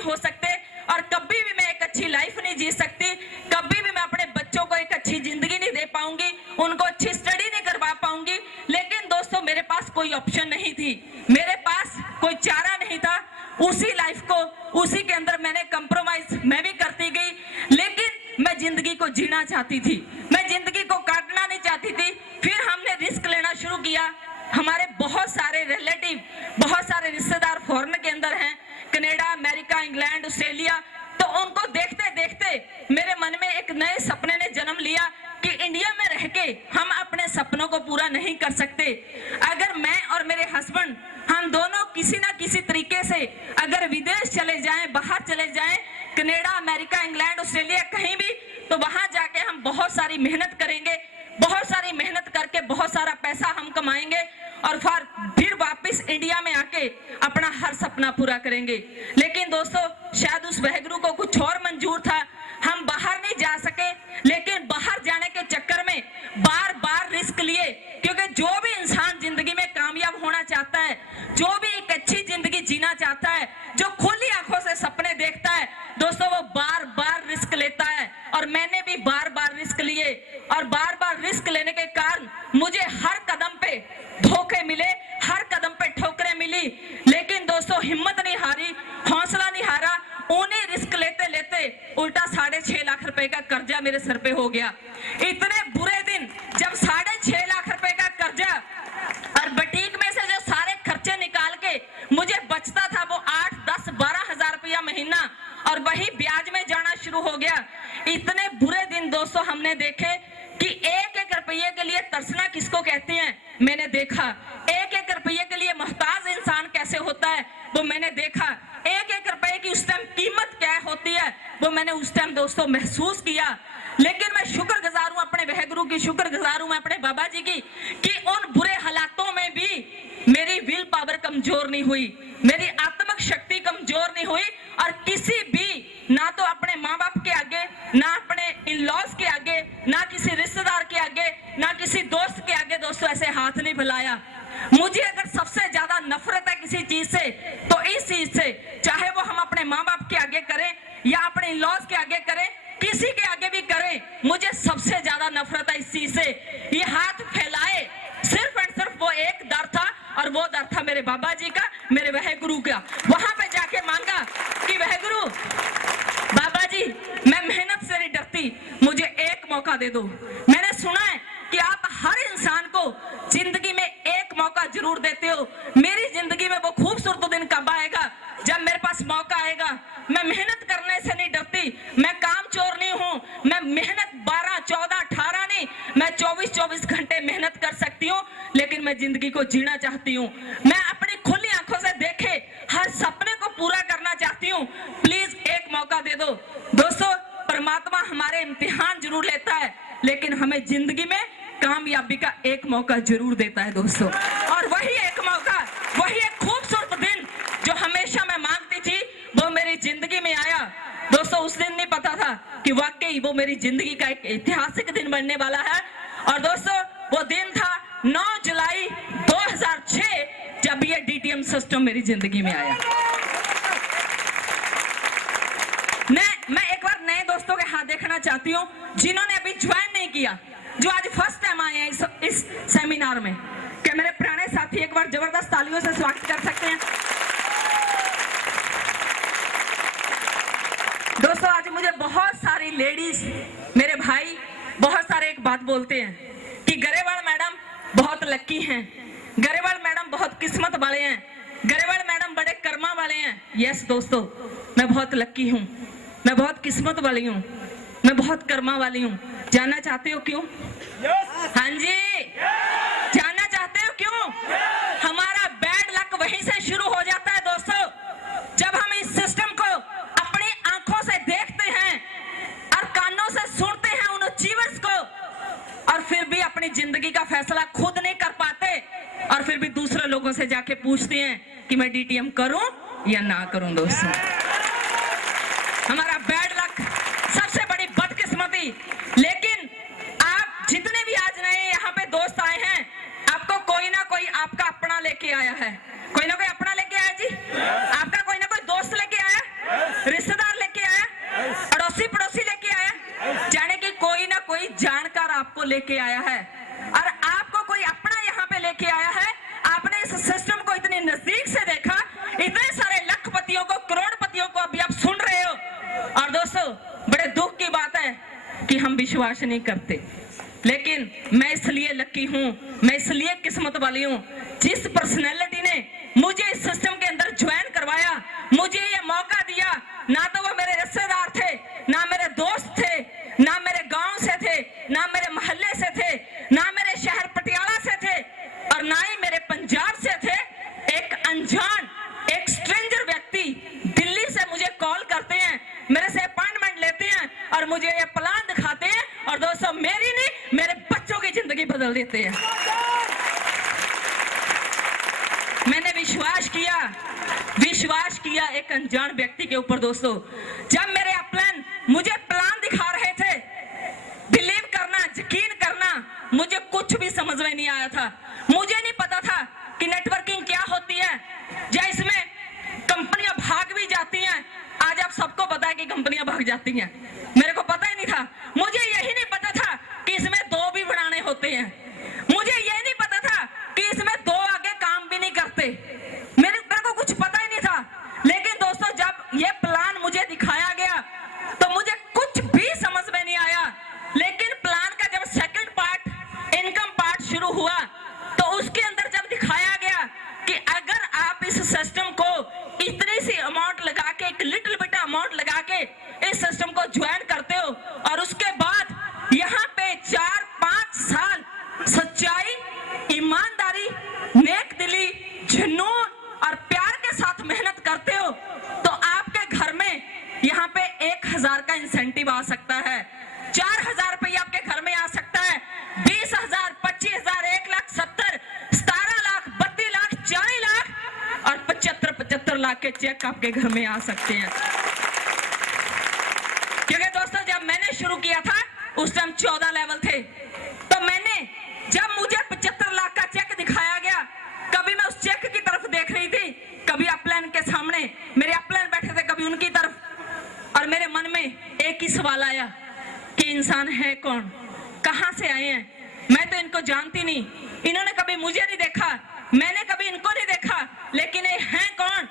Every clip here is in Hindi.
नहीं हो सकते और कभी भी मैं एक अच्छी लाइफ नहीं जी सकती, कभी भी मैं अपने बच्चों को एक अच्छी जिंदगी नहीं दे पाऊंगी, उनको अच्छी स्टडी नहीं करवा पाऊंगी। लेकिन दोस्तों मेरे पास कोई ऑप्शन नहीं थी, मेरे पास कोई चारा नहीं था। उसी लाइफ को, उसी के अंदर मैंने कंप्रोमाइज मैं भी करती गई, लेकिन मैं जिंदगी को जीना चाहती थी, मैं जिंदगी को काटना नहीं चाहती थी। फिर हमने रिस्क लेना शुरू किया। हमारे बहुत सारे रिलेटिव, बहुत सारे रिश्तेदार फॉरेन के अंदर हैं, कनाडा, अमेरिका, इंग्लैंड, ऑस्ट्रेलिया। तो उनको देखते देखते मेरे मन में एक नए सपने ने जन्म लिया कि इंडिया में रह के हम अपने सपनों को पूरा नहीं कर सकते। अगर मैं और मेरे हस्बैंड हम दोनों किसी ना किसी तरीके से अगर विदेश चले जाएं, बाहर चले जाएं, कनाडा, अमेरिका, इंग्लैंड, ऑस्ट्रेलिया, कहीं भी, तो वहां जाके हम बहुत सारी मेहनत करेंगे, बहुत सारी मेहनत करके बहुत सारा पैसा हम कमाएंगे और फिर वापस इंडिया में आके अपना हर सपना पूरा करेंगे। लेकिन दोस्तों शायद उस वाहिगुरु को कुछ और मंजूर था, हम बाहर नहीं जा सके। लेकिन बाहर जाने के चक्कर में बार बार रिस्क लिए, क्योंकि जो भी इंसान जिंदगी में कामयाब होना चाहता है, जो भी एक अच्छी जिंदगी जीना चाहता है, जो खुली आंखों से सपने देखता है, दोस्तों वो बार बार रिस्क लेता है। और मैंने भी बार बार रिस्क लिए और बार बार रिस्क लेने के कारण मुझे हर कदम पे धोखे मिले, हर कदम पे ठोकरें मिली। लेकिन दोस्तों हिम्मत नहीं हारी, हौसला नहीं हारा। उन्हें रिस्क लेते लेते उल्टा 6.5 लाख रुपए का कर्जा मेरे सर पे हो गया। इतने बुरे दिन जब 6.5 लाख रुपए का कर्जा और बुटीक में से जो सारे खर्चे निकाल के मुझे बचता था वो 8, 10, 12 हजार रुपया महीना, और वही ब्याज में जाना शुरू हो गया। इतने बुरे दिन दोस्तों हमने देखे कि एक एक रुपये के लिए तरसना किसको कहते हैं, मैंने देखा। एक एक रुपये के लिए मोहताज इंसान कैसे होता है वो मैंने देखा। एक एक रुपए की उस टाइम कीमत क्या होती है वो मैंने उस टाइम दोस्तों महसूस किया। लेकिन मैं शुक्रगुजार हूं अपने वाहिगुरु की, शुक्रगुजार हूं मैं अपने बाबा जी की कि उन बुरे हालातों में भी मेरी विल पावर कमजोर नहीं हुई, मेरी आत्मिक शक्ति कमजोर नहीं हुई। और किसी भी, ना तो अपने माँ बाप के आगे, ना अपने इन लॉज के आगे, ना किसी रिश्तेदार के आगे, ना किसी दोस्त के आगे दोस्तों ऐसे हाथ नहीं फैलाया। मुझे अगर सबसे ज्यादा नफरत है किसी चीज से तो इस चीज से, चाहे वो हम अपने माँ बाप के आगे करें या अपने इन लॉज के आगे करें, किसी के आगे भी करें, मुझे सबसे ज्यादा नफरत है इस चीज से। ये हाथ फैलाए सिर्फ एंड सिर्फ वो एक डर था, और वो डर था मेरे बाबा जी का, मेरे वाहिगुरु का। वहां पे जाके मांगा कि वाहिगुरु, बाबा जी मैं मेहनत से नहीं डरती, मुझे एक मौका दे दो। मैंने सुना है कि आप हर इंसान को जिंदगी में एक मौका जरूर देते हो। मेरी जिंदगी में वो खूबसूरत दिन कब आएगा जब मेरे पास मौका आएगा। मैं मेहनत करने से नहीं डरती, मैं काम चोर नहीं हूँ, मैं मेहनत 12, 14, 18 नहीं, मैं 24 घंटे मेहनत कर सकती हूँ। लेकिन मैं जिंदगी को जीना चाहती हूँ, मैं अपनी खुली आंखों से देखे हर सपने को पूरा करना चाहती हूँ। प्लीज एक मौका दे दो। दोस्तों परमात्मा हमारे इम्तिहान जरूर लेता है, लेकिन हमें जिंदगी में कामयाबी का एक मौका जरूर देता है दोस्तों। और वही एक मौका, वही एक खूबसूरत दिन जो हमेशा मैं मांगती थी, वो मेरी जिंदगी में आया। दोस्तों उस दिन नहीं पता था कि वाकई वो मेरी जिंदगी का एक ऐतिहासिक दिन बनने वाला है। और दोस्तों वो दिन था 9 जुलाई 2006 जब ये DTM सिस्टम मेरी जिंदगी में आया। मैं एक बार नए दोस्तों के हाथ देखना चाहती हूँ जिन्होंने अभी ज्वाइन नहीं किया, जो आज फर्स्ट टाइम आए हैं इस सेमिनार में। क्या मेरे पुराने साथी एक बार जबरदस्त तालियों से स्वागत कर सकते हैं? दोस्तों आज मुझे बहुत सारी लेडीज, मेरे भाई बहुत सारे एक बात बोलते हैं कि गरेवाल मैडम बहुत लकी हैं, गरेवाल मैडम बहुत किस्मत वाले हैं, गरेवाल मैडम बड़े कर्मा वाले हैं। यस दोस्तों, मैं बहुत लकी हूँ, मैं बहुत किस्मत वाली हूँ, मैं बहुत कर्मा वाली हूँ। जानना चाहते हो क्यों? हाँ जी, जानना चाहते हो क्यों? हमारा बैड लक वहीं से शुरू हो जाता है दोस्तों, जब हम इस सिस्टम को अपनी आंखों से देखते हैं और कानों से सुनते हैं उन अचीवर्स को, और फिर भी अपनी जिंदगी का फैसला खुद नहीं कर पाते, और फिर भी दूसरे लोगों से जाके पूछते हैं कि मैं DTM करूं या ना करूं। दोस्तों हमारा बैड लक, सबसे बड़ी बदकिस्मती। लेकिन आप जितने भी आज नए यहाँ पे दोस्त आए हैं, आपको कोई ना कोई आपका अपना लेके आया है, कोई ना कोई अपना लेके आया जी, आपका कोई ना कोई दोस्त लेके आया। रिश्तेदार लेके आया, अड़ोसी पड़ोसी लेके आया, जाने कि कोई ना कोई जानकार आपको लेके आया है और आपको कोई अपना यहाँ पे लेके आया है। आपने इस सिस्टम को इतने नजदीक से देखा, इतने सारे लखपतियों को, करोड़पतियों को अभी आप सुन रहे हो। और दोस्तों, बड़े दुख की बात है कि हम विश्वास नहीं करते, लेकिन मैं इसलिए लकी हूं, मैं इसलिए किस्मत वाली हूं, जिस पर्सनैलिटी ने मुझे इस सिस्टम के अंदर ज्वाइन करवाया, मुझे ये मौका दिया। ना तो वो मेरे रिश्तेदार थे, ना मेरे दोस्त थे, ना मेरे गांव से थे, ना मेरे मोहल्ले से थे, ना मेरे शहर पटियाला से थे, और ना ही मेरे पंजाब से थे। एक अनजान, एक स्ट्रेंजर व्यक्ति दिल्ली से मुझे कॉल करते हैं, मेरे से अपॉइंटमेंट लेते हैं और मुझे ये प्लान दिखाते हैं, और दोस्तों मेरी नहीं, मेरे बच्चों की जिंदगी बदल देते हैं। मैंने विश्वास किया एक अनजान व्यक्ति के ऊपर। दोस्तों, जब मेरे अपलाइन मुझे प्लान दिखा रहे थे, बिलीव करना, यकीन करना, मुझे कुछ भी समझ में नहीं आया था। मुझे नहीं पता था कि नेटवर्किंग क्या होती है, या इसमें कंपनियां भाग भी जाती हैं। आज आप सबको पता है कि कंपनियां भाग जाती हैं, मेरे को पता ही नहीं था। मुझे यही नहीं पता था कि इसमें दो भी बनाने होते हैं। मुझे यही नहीं पता था कि इसमें दो आगे काम भी नहीं करते। मेरे को कुछ पता ही नहीं था। लेकिन दोस्तों, जब ये प्लान मुझे दिखाया गया तो मुझे कुछ भी समझ में नहीं आया। लेकिन प्लान का जब सेकंड पार्ट, इनकम पार्ट शुरू हुआ, तो उसके अंदर जब दिखाया गया कि अगर आप इस सिस्टम को इतनी सी अमाउंट लगा के, एक लिटिल बिट अमाउंट लगा के इस सिस्टम को ज्वाइन करते हो, और उसके बाद यहाँ पे 4-5 साल सच्चाई, ईमानदारी, नेक दिली, जुनून और प्यार के साथ मेहनत करते हो, तो आपके घर में यहाँ पे 1000 का इंसेंटिव आ सकता है, 4000 रुपये आपके घर में आ सकता है, 20,000, 25,000, 1,70,000, 17 लाख, 32 लाख, 40 लाख और 75 लाख के चेक आपके घर में आ सकते हैं। क्योंकि दोस्तों, जब मैंने शुरू किया था उस टाइम 14 लेवल थे, तो मैंने जब मुझे 75 लाख का चेक दिखाया गया, कभी मैं उस चेक की तरफ देख रही थी, कभी अपलाइन के सामने मेरे अपलाइन बैठे थे, कभी उनकी तरफ, और मेरे मन में एक ही सवाल आया कि इंसान है कौन, कहां से आए हैं, मैं तो इनको जानती नहीं, इन्होंने कभी मुझे नहीं देखा, मैंने कभी इनको नहीं देखा, लेकिन ये हैं कौन।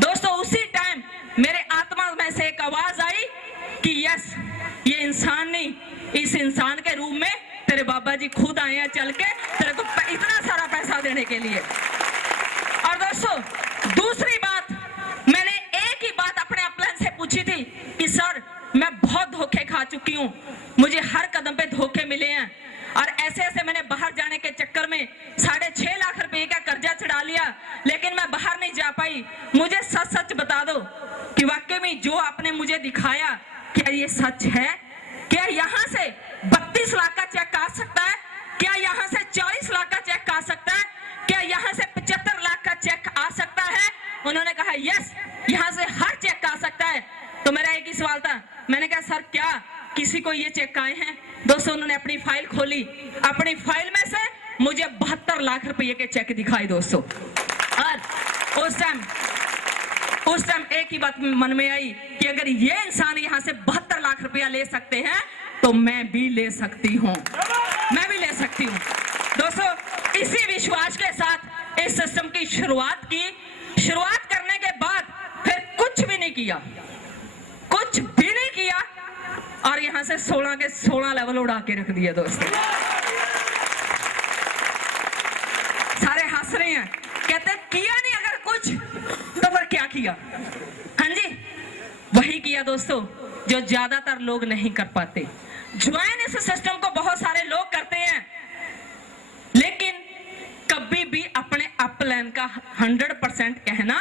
दोस्तों, उसी टाइम मेरे आत्मा में से एक आवाज आई कि यस, ये इंसान नहीं, इस इंसान के रूप में तेरे बाबा जी खुद आए हैं चल के तेरे को इतना सारा पैसा देने के लिए। और दोस्तों, दूसरी बात, मैंने एक ही बात अपने अपलाइन से पूछी थी कि सर, मैं बहुत धोखे खा चुकी हूँ, मुझे हर कदम पे धोखे मिले हैं, और ऐसे ऐसे मैंने बाहर जाने के चक्कर में 6.5 लाख रुपए का कर्जा चढ़ा लिया, लेकिन मैं बाहर नहीं जा पाई। मुझे सच सच बता दो कि वाकई में जो आपने मुझे दिखाया, क्या ये सच है? क्या यहाँ से 32 लाख का चेक आ सकता है? क्या यहाँ से 40 लाख का चेक आ सकता है? क्या यहाँ से 75 लाख का चेक आ सकता है? उन्होंने कहा यस, यहाँ से हर चेक आ सकता है। तो मेरा एक ही सवाल था, मैंने कहा सर, क्या किसी को ये चेक आए हैं? दोस्तों, उन्होंने अपनी फाइल खोली, अपनी फाइल में से मुझे 72 लाख रुपए के चेक दिखाई दोस्तों। और उस टाइम एक ही बात मन में आई कि अगर ये इंसान यहाँ से 72 लाख रुपया ले सकते हैं, तो मैं भी ले सकती हूँ, मैं भी ले सकती हूँ। दोस्तों, इसी विश्वास के साथ इस सिस्टम की शुरुआत की। शुरुआत करने के बाद फिर कुछ भी नहीं किया, कुछ भी नहीं किया, और यहाँ से 16 के 16 लेवल उड़ा के रख दिया। दोस्तों, सारे हंस रहे हैं, कहते किया नहीं अगर कुछ तो फिर क्या किया? हाँ जी, वही किया दोस्तों जो ज्यादातर लोग नहीं कर पाते। ज्वाइन इस सिस्टम को बहुत सारे लोग करते हैं, लेकिन कभी भी अपने अपलाइन का 100% कहना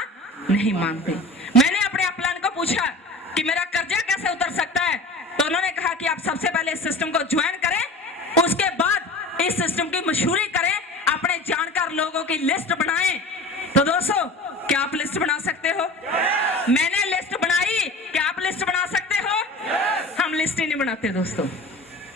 नहीं मानते। मैंने अपने अपलाइन को पूछा कि मेरा कर्जा कैसे उतर सकता है, तो उन्होंने कहा कि आप सबसे पहले इस सिस्टम को ज्वाइन करें, उसके बाद इस सिस्टम की मशहूरी करें, अपने जानकार लोगों की लिस्ट बनाएं। तो दोस्तों, क्या आप लिस्ट बना सकते हो? मैंने लिस्ट बनाई, क्या आप लिस्ट बना सकते हो? हम लिस्ट ही नहीं बनाते दोस्तों,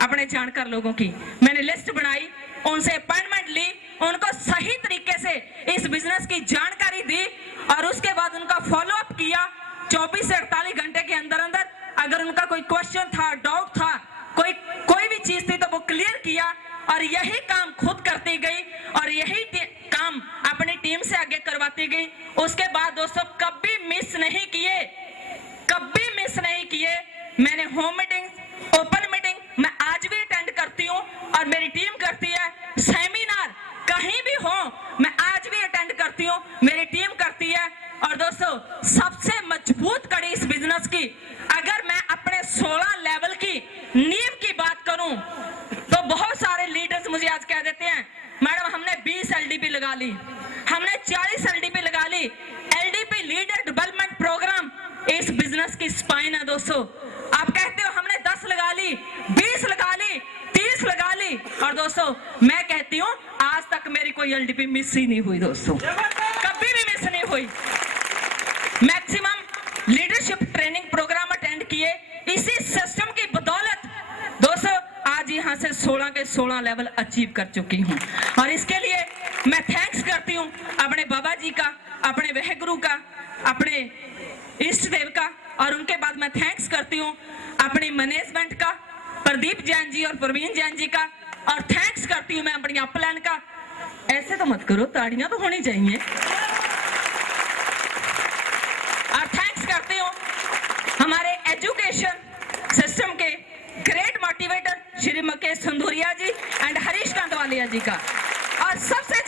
अपने जानकार लोगों की मैंने लिस्ट बनाई, उनसे अपॉइंटमेंट ली, उनको सही तरीके से इस बिजनेस की जानकारी दी, और उसके बाद उनका फॉलो अप किया। 24 से 48 घंटे के अंदर अंदर अगर उनका कोई क्वेश्चन था, डाउट था, कोई भी चीज थी तो वो क्लियर किया और यही काम खुद करती गई और यही काम अपनी टीम से आगे करवाती गई। उसके बाद दोस्तों कभी मिस नहीं किए मैंने होम मीटिंग, ओपन मीटिंग मैं आज भी अटेंड करती हूँ और मेरी टीम करती है। सेमिनार कहीं भी हो मैं आज भी अटेंड करती हूँ, मेरी टीम करती है। और दोस्तों सबसे मजबूत कड़ी इस बिजनेस की, अगर मैं अपने 16 लेवल की नींव की बात करूं तो बहुत सारे लीडर्स मुझे आज कह देते हैं मैडम हमने 20 एलडीपी लगा ली, हमने 40 एलडीपी लगा ली। एलडीपी लीडर डेवलपमेंट प्रोग्राम इस बिजनेस की स्पाइन है दोस्तों। आप कहते हो हमने 10 लगा ली, 20 लगा ली, 30 लगा ली, और दोस्तों मैं कहती हूँ आज तक मेरी कोई एलडीपी मिस ही नहीं हुई दोस्तों, कभी भी मिस नहीं हुई। Maximum leadership training program attend किए, इसी सिस्टम की बदौलत दोस्तों आज यहाँ से 16 के 16 लेवल अचीव कर चुकी हूँ। और इसके लिए मैं थैंक्स करती हूँ अपने बाबा जी का, अपने वहगुरु का, अपने इष्ट देव का, और उनके बाद मैं थैंक्स करती हूँ अपनी मैनेजमेंट का, प्रदीप जैन जी और प्रवीण जैन जी का, और थैंक्स करती हूँ मैं अपनी अपलाइन का। ऐसे तो मत करो, ताड़ियां तो होनी चाहिए। और थैंक्स करती हूँ हमारे एजुकेशन सिस्टम के great motivator Shri Mukesh Sandhuria ji and Harish Kantwalia ji का। और सबसे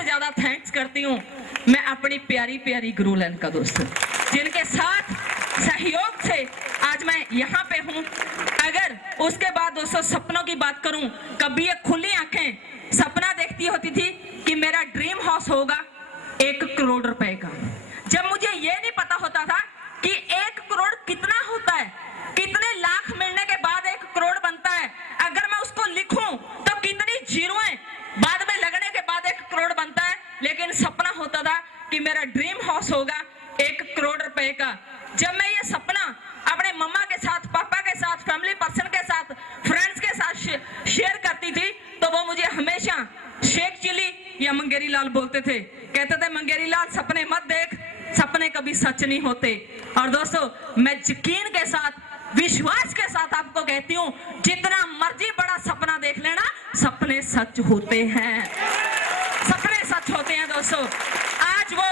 ज्यादा थैंक्स करती हूँ मैं अपनी प्यारी प्यारी गुरुलैन का दोस्तों, जिनके साथ सहयोग से आज मैं यहाँ पे हूँ। अगर उसके बाद दोस्तों सपनों की बात करूँ, कभी एक खुली आंखें सपना देखती होती थी कि मेरा ड्रीम हाउस होगा 1 करोड़ रुपए का। जब मुझे ये नहीं पता होता था कि 1 करोड़ कितना होता है, कितने लाख मिलने के बाद 1 करोड़ बनता है, अगर मैं उसको लिखूं तो कितनी जीरोएं बाद में लगने के बाद 1 करोड़ बनता है। लेकिन सपना होता था कि मेरा ड्रीम हाउस होगा 1 करोड़ रुपए का। जब मैं ये सपना अपने मम्मा के साथ, पापा के साथ, फैमिली पर्सन के साथ, फ्रेंड्स के साथ शेयर करती थी तो वो मुझे हमेशा शेख चिली या मंगेरी लाल बोलते थे, कहते थे मंगेरी लाल सपने मत देख, सपने कभी सच नहीं होते। और दोस्तों मैं यकीन के साथ, विश्वास के साथ आपको कहती हूँ जितना मर्जी बड़ा सपना देख लेना, सपने सच होते हैं, सपने सच होते हैं दोस्तों। आज वो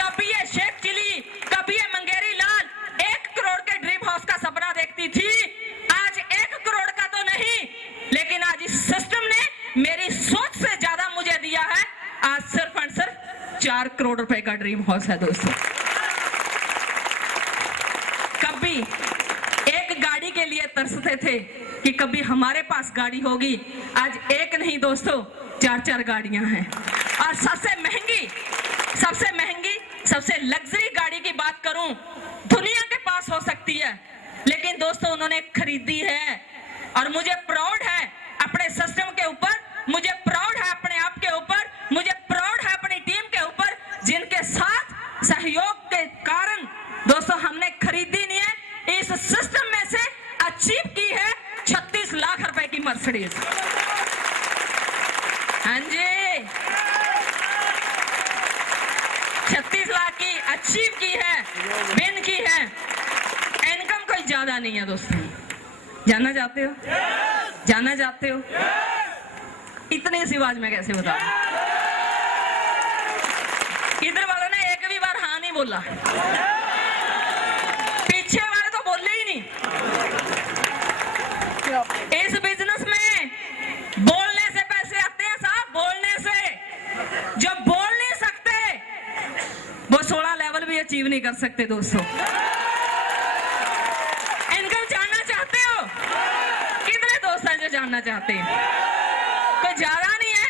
कभी ये शेख चिली, कभी ये मंगेरी लाल 1 करोड़ के ड्रीम हाउस का सपना देखती थी, आज 1 करोड़ का तो नहीं, लेकिन आज इस सिस्टम ने मेरी सोच से ज्यादा मुझे दिया है। आज सिर्फ और सिर्फ 4 करोड़ रुपए का ड्रीम हाउस है दोस्तों। कभी एक गाड़ी के लिए तरसते थे कि कभी हमारे पास गाड़ी होगी, आज एक नहीं दोस्तों 4-4 गाड़ियां हैं। और सबसे महंगी, सबसे लग्जरी गाड़ी की बात करूं, दुनिया के पास हो सकती है, लेकिन दोस्तों उन्होंने खरीदी है। और मुझे प्राउड है अपने सिस्टम के ऊपर, मुझे प्राउड है अपने आप के ऊपर, मुझे प्राउड है अपनी टीम के ऊपर, जिनके साथ सहयोग के कारण दोस्तों हमने खरीदी नहीं है, इस सिस्टम में से अचीव की है 36 लाख रुपए की मर्सिडीज। हाँ जी, 36 लाख की अचीव की है, विन की है। इनकम कोई ज्यादा नहीं है दोस्तों, जानना चाहते हो? जानना चाहते हो? इतने सी आवाज में कैसे बता? इधर वालों ने एक भी बार हाँ नहीं बोला, पीछे वाले तो बोले ही नहीं। इस बिजनेस में बोलने से पैसे आते हैं साहब, बोलने से। जो बोल नहीं सकते वो 16 लेवल भी अचीव नहीं कर सकते दोस्तों। इनकम जानना चाहते हो? कितने दोस्त हैं जो जानना चाहते हैं? कोई ज्यादा नहीं है,